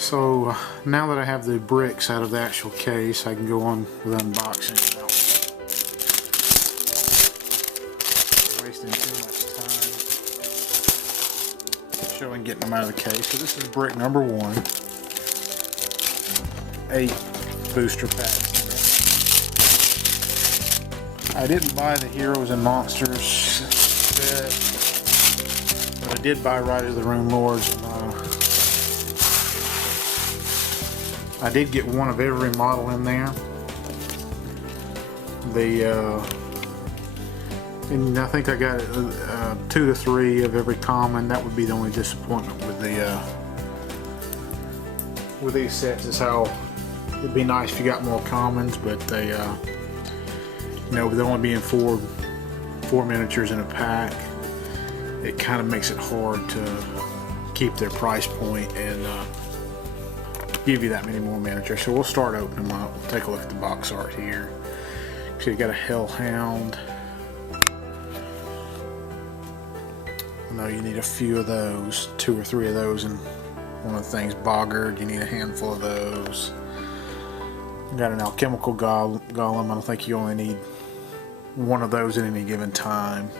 So now that I have the bricks out of the actual case, I can go on with unboxing without wasting too much time showing getting them out of the case. So this is brick number 1. 8 booster packs. I didn't buy the Heroes and Monsters set, but I did buy Rise of the Rune Lords, and I did get one of every model in there. And I think I got 2 to 3 of every common. That would be the only disappointment with these sets, is how it'd be nice if you got more commons, but they, you know, with only being four miniatures in a pack, it kind of makes it hard to keep their price point and give you that many more miniatures. So we'll start opening them up. We'll take a look at the box art here. So you got a Hellhound. I know you need a few of those, 2 or 3 of those, and one of the things, Boggart, you need a handful of those. You got an Alchemical Golem. I don't think you only need one of those at any given time.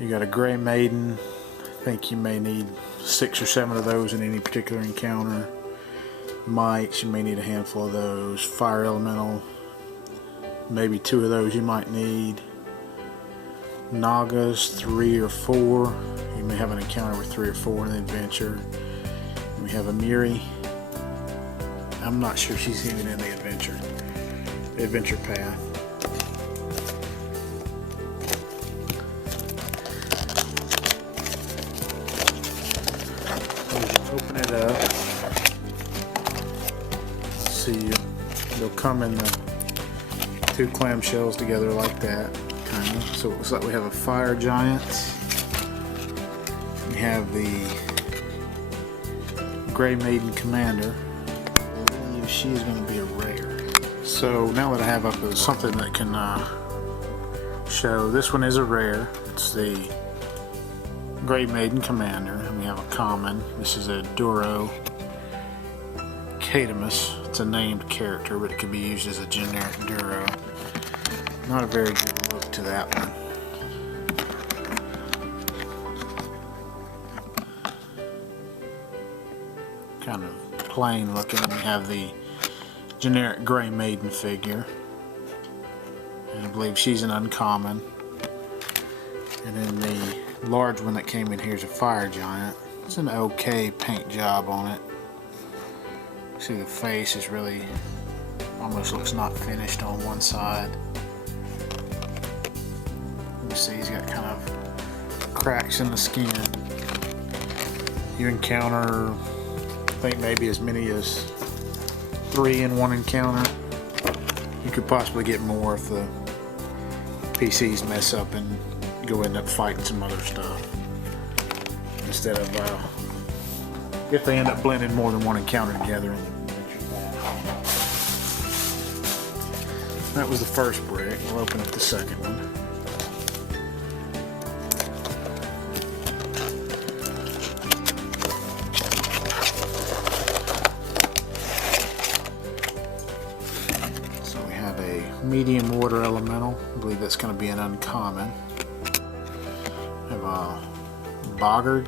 You got a Grey Maiden. I think you may need 6 or 7 of those in any particular encounter. Mites, you may need a handful of those. Fire Elemental, maybe 2 of those you might need. Nagas, 3 or 4. You may have an encounter with 3 or 4 in the adventure. We have a Miri. I'm not sure she's even in the adventure path. Open it up. See, they'll come in the 2 clamshells together like that, kind of. So it looks like we have a Fire Giant. We have the Grey Maiden Commander. I believe she's going to be a rare. So now that I have up something that can show, this one is a rare. It's the Grey Maiden Commander, and we have a common. This is a Duro Catamus. It's a named character, but it can be used as a generic Duro. Not a very good look to that one. Kind of plain looking. We have the generic Grey Maiden figure, and I believe she's an uncommon. And then the large one that came in here is a Fire Giant. It's an okay paint job on it. See, the face is really almost looks not finished on one side. You see he's got kind of cracks in the skin. You encounter, I think, maybe as many as 3 in one encounter. You could possibly get more if the PCs mess up and go end up fighting some other stuff, instead of if they end up blending more than one encounter together. That was the first brick. We'll open up the second one. So we have a medium water elemental. I believe that's going to be an uncommon. We have a Boggart,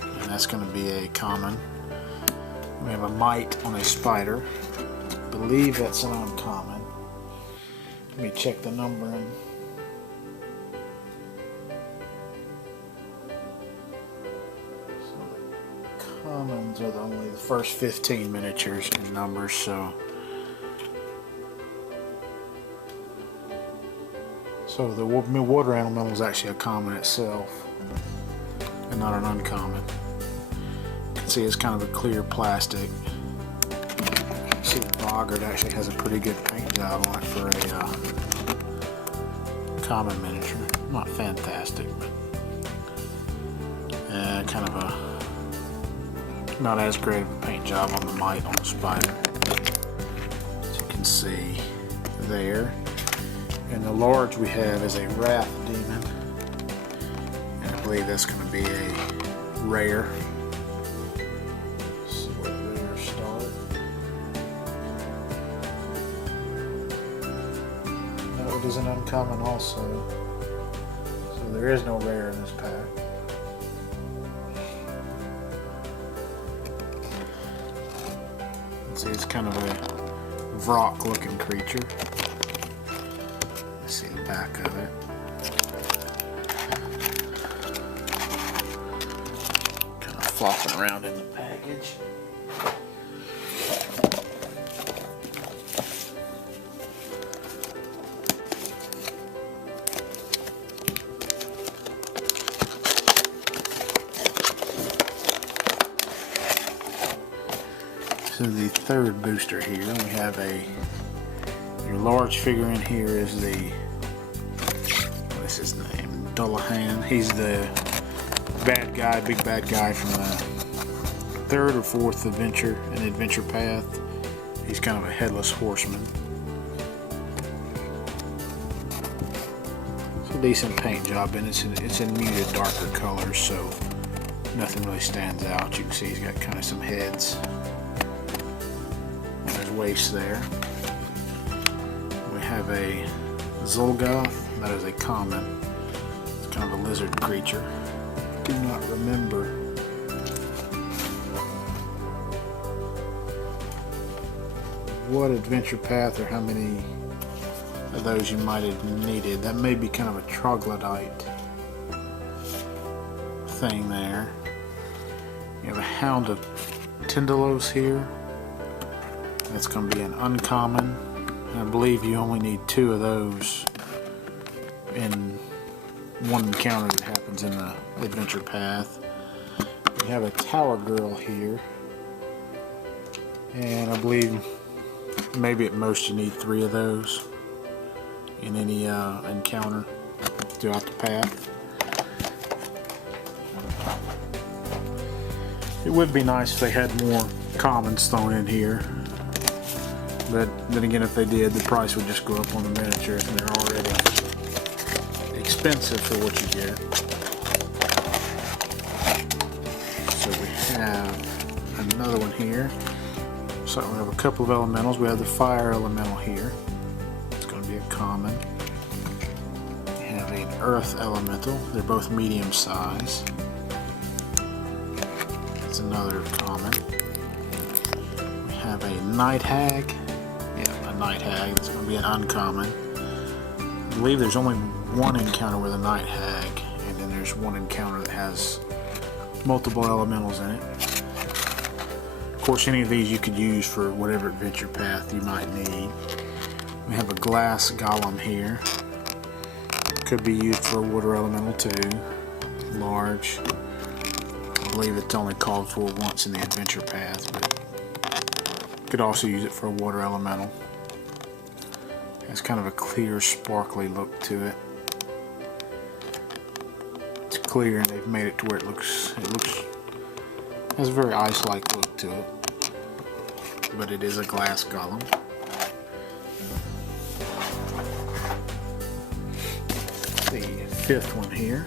and that's going to be a common. We have a Mite on a Spider. I believe that's an uncommon. Let me check the numbering. So the commons are only the first 15 miniatures in numbers, so the water elemental is actually a common itself and not an uncommon. You can see it's kind of a clear plastic. See, the Boggart actually has a pretty good paint job on it for a common miniature. Not fantastic, but kind of a not as great of a paint job on the Mite on the Spider, as you can see there. And the large we have is a Wrath Demon, and I believe that's going to be a rare. Let's see what rare Prepainted is an uncommon also. So there is no rare in this pack. Let's see, it's kind of a Vrock looking creature. Let's see the back of it. Kind of flopping around in the package. So the third booster here, we have your large figure in here is the, what's his name, Dullahan. He's the bad guy, big bad guy from the third or fourth adventure, an adventure path. He's kind of a headless horseman. It's a decent paint job, and it's in muted darker colors, so nothing really stands out. You can see he's got kind of some heads. Waist there. We have a Zolgoth, that is a common. It's kind of a lizard creature. I do not remember what adventure path or how many of those you might have needed. That may be kind of a troglodyte thing there. You have a Hound of Tindalos here. That's going to be an uncommon. I believe you only need 2 of those in one encounter that happens in the adventure path. We have a Tower Girl here, and I believe maybe at most you need 3 of those in any encounter throughout the path. It would be nice if they had more commons thrown in here. But then again, if they did, the price would just go up on the miniature, and they're already expensive for what you get. So we have another one here. So we have a couple of elementals. We have the fire elemental here. It's going to be a common. We have an earth elemental. They're both medium size. It's another common. We have a night hag. Night hag. That's going to be an uncommon. I believe there's only one encounter with a night hag, and then there's one encounter that has multiple elementals in it. Of course, any of these you could use for whatever adventure path you might need. We have a glass golem here. Could be used for a water elemental too. Large. I believe it's only called for once in the adventure path, but you could also use it for a water elemental. It's kind of a clear, sparkly look to it. It's clear, and they've made it to where it has a very ice-like look to it. But it is a glass golem. The fifth one here.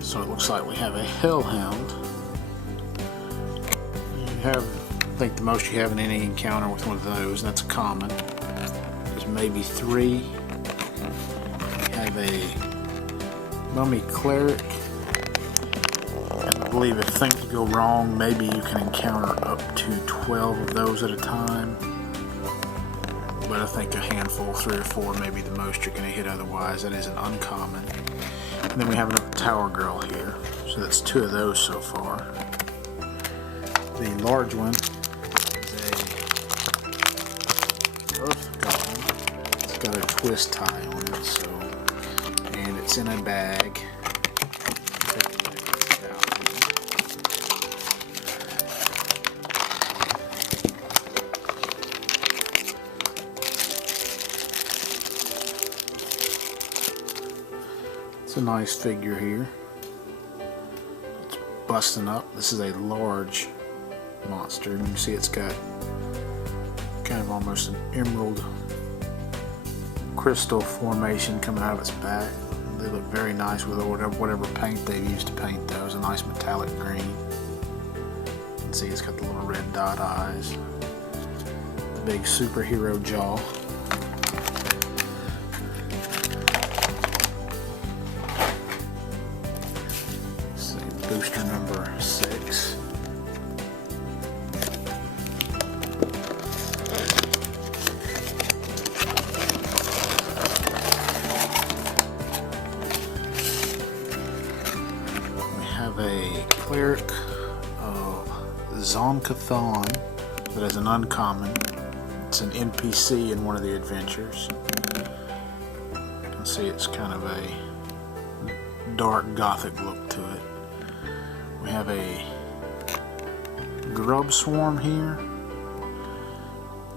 So it looks like we have a Hellhound. You have, I think the most you have in any encounter with one of those, that's a common. There's maybe 3. We have a Mummy Cleric. And I believe if things go wrong, maybe you can encounter up to 12 of those at a time. But I think a handful, 3 or 4, maybe the most you're going to hit otherwise. That is an uncommon. And then we have another Tower Girl here. So that's 2 of those so far. The large one is a Earth Golem. It's got a twist tie on it, so, and it's in a bag. It's a nice figure here. It's busting up. This is a large monster. You can see it's got kind of almost an emerald crystal formation coming out of its back. They look very nice with whatever paint they've used to paint those. A nice metallic green. You can see it's got the little red dot eyes. The big superhero jaw. Let's see, booster number 6. A cleric of Zonkathon that is an uncommon. It's an NPC in one of the adventures. You can see it's kind of a dark gothic look to it. We have a grub swarm here.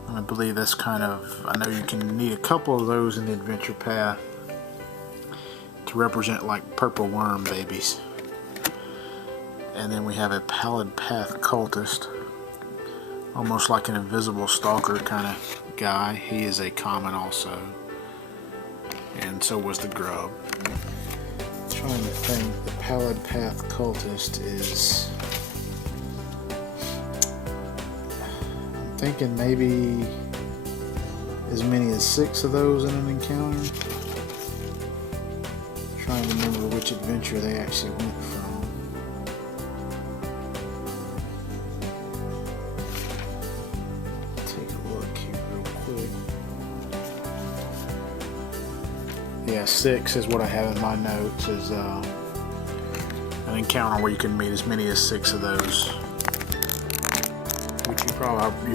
And I believe that's kind of, I know you can need a couple of those in the adventure path to represent like purple worm babies. And then we have a Pallid Path cultist, almost like an invisible stalker kind of guy. He is a common also, and so was the grub. I'm trying to think. The Pallid Path cultist is, I'm thinking maybe as many as 6 of those in an encounter. I'm trying to remember which adventure they actually went from. Yeah, 6 is what I have in my notes, is an encounter where you can meet as many as 6 of those. Which you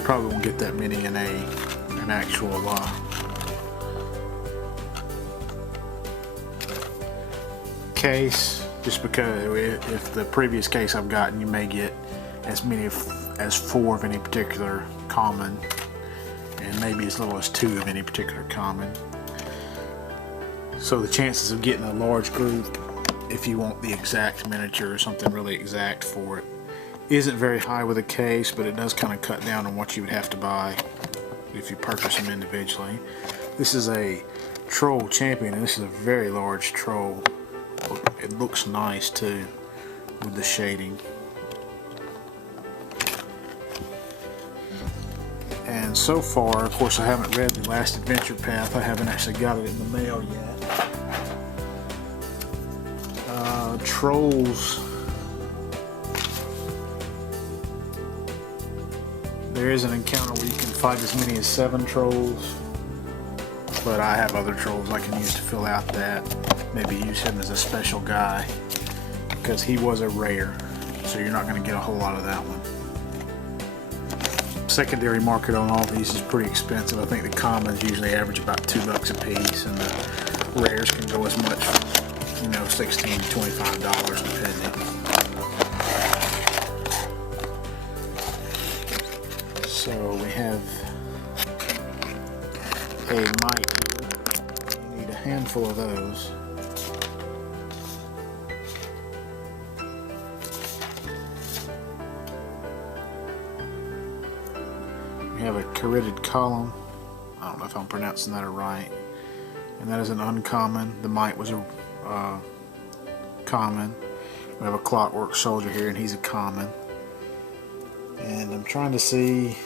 probably won't get that many in an actual case, just because if the previous case I've gotten, you may get as many as 4 of any particular common, and maybe as little as 2 of any particular common. So the chances of getting a large group, if you want the exact miniature or something really exact for it, isn't very high with a case, but it does kind of cut down on what you would have to buy if you purchase them individually. This is a troll champion, and this is a very large troll. It looks nice too with the shading. And so far, of course, I haven't read the last adventure path. I haven't actually got it in the mail yet. Trolls. There is an encounter where you can fight as many as 7 trolls, but I have other trolls I can use to fill out that. Maybe use him as a special guy, because he was a rare, so you're not going to get a whole lot of that one. Secondary market on all these is pretty expensive. I think the commons usually average about $2 a piece, and the rares can go as much, you know, $16 to $25 depending. So we have a mite here. We need a handful of those. We have a carotid column. I don't know if I'm pronouncing that right. And that is an uncommon. The mite was a common. We have a clockwork soldier here, and he's a common. And I'm trying to see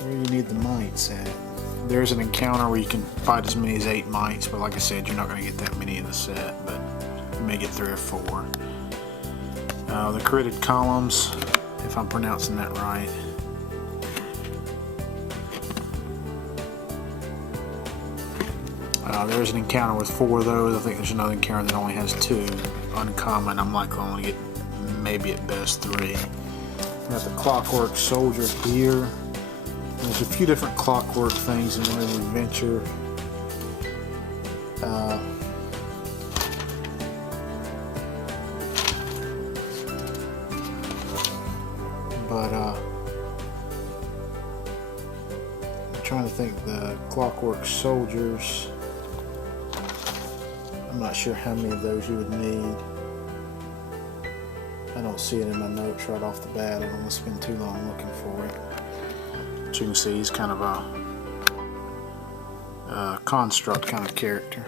where you need the mites at. There's an encounter where you can fight as many as 8 mites, but like I said, you're not going to get that many in the set, but you may get 3 or 4. The carotid columns, if I'm pronouncing that right. There's an encounter with 4 of those. I think there's another encounter that only has 2. Uncommon, I'm likely only get maybe at best 3. We got the clockwork soldier here. There's a few different clockwork things in the adventure. I'm trying to think, the clockwork soldiers, I'm not sure how many of those you would need. I don't see it in my notes right off the bat. I don't want to spend too long looking for it. But you can see he's kind of a construct kind of character.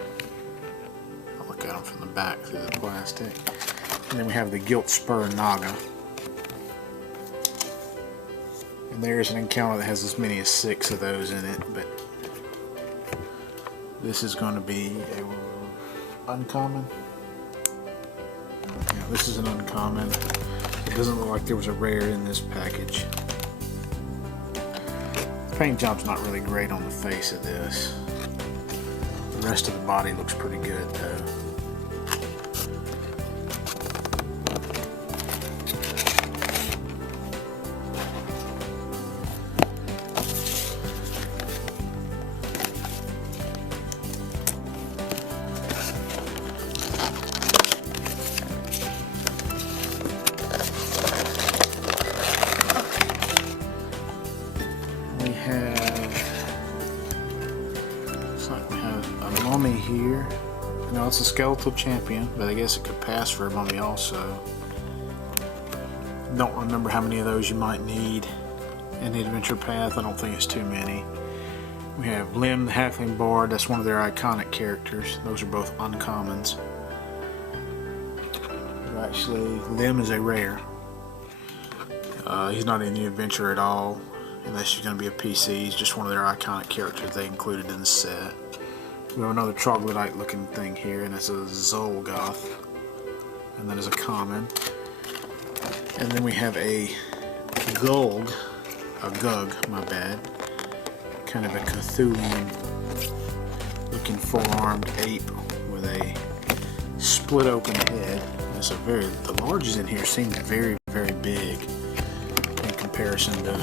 I'll look at him from the back through the plastic. And then we have the Gilt Spur Naga. And there's an encounter that has as many as 6 of those in it, but this is going to be a uncommon. Yeah, this is an uncommon. It doesn't look like there was a rare in this package. The paint job's not really great on the face of this. The rest of the body looks pretty good though. Looks like we have a mummy here. No, it's a skeletal champion, but I guess it could pass for a mummy also. Don't remember how many of those you might need in the adventure path. I don't think it's too many. We have Lim the Halfling Bard. That's one of their iconic characters. Those are both uncommons. Actually, Lim is a rare. He's not in the adventure at all, unless he's going to be a PC. He's just one of their iconic characters they included in the set. We have another troglodyte looking thing here, and it's a Zolgoth. And that is a common. And then we have a Gug, my bad. Kind of a Cthulhian looking four-armed ape with a split open head. It's the larges in here seem very, very big in comparison to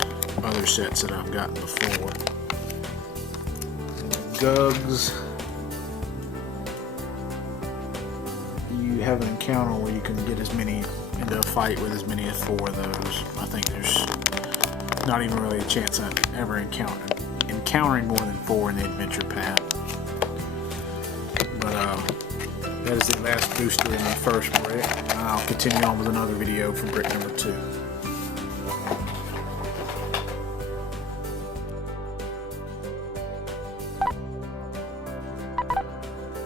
other sets that I've gotten before. Gugs, you have an encounter where you can get into a fight with as many as 4 of those. I think there's not even really a chance I've ever encountering more than 4 in the adventure path. But that is the last booster in the first brick. I'll continue on with another video for brick number 2.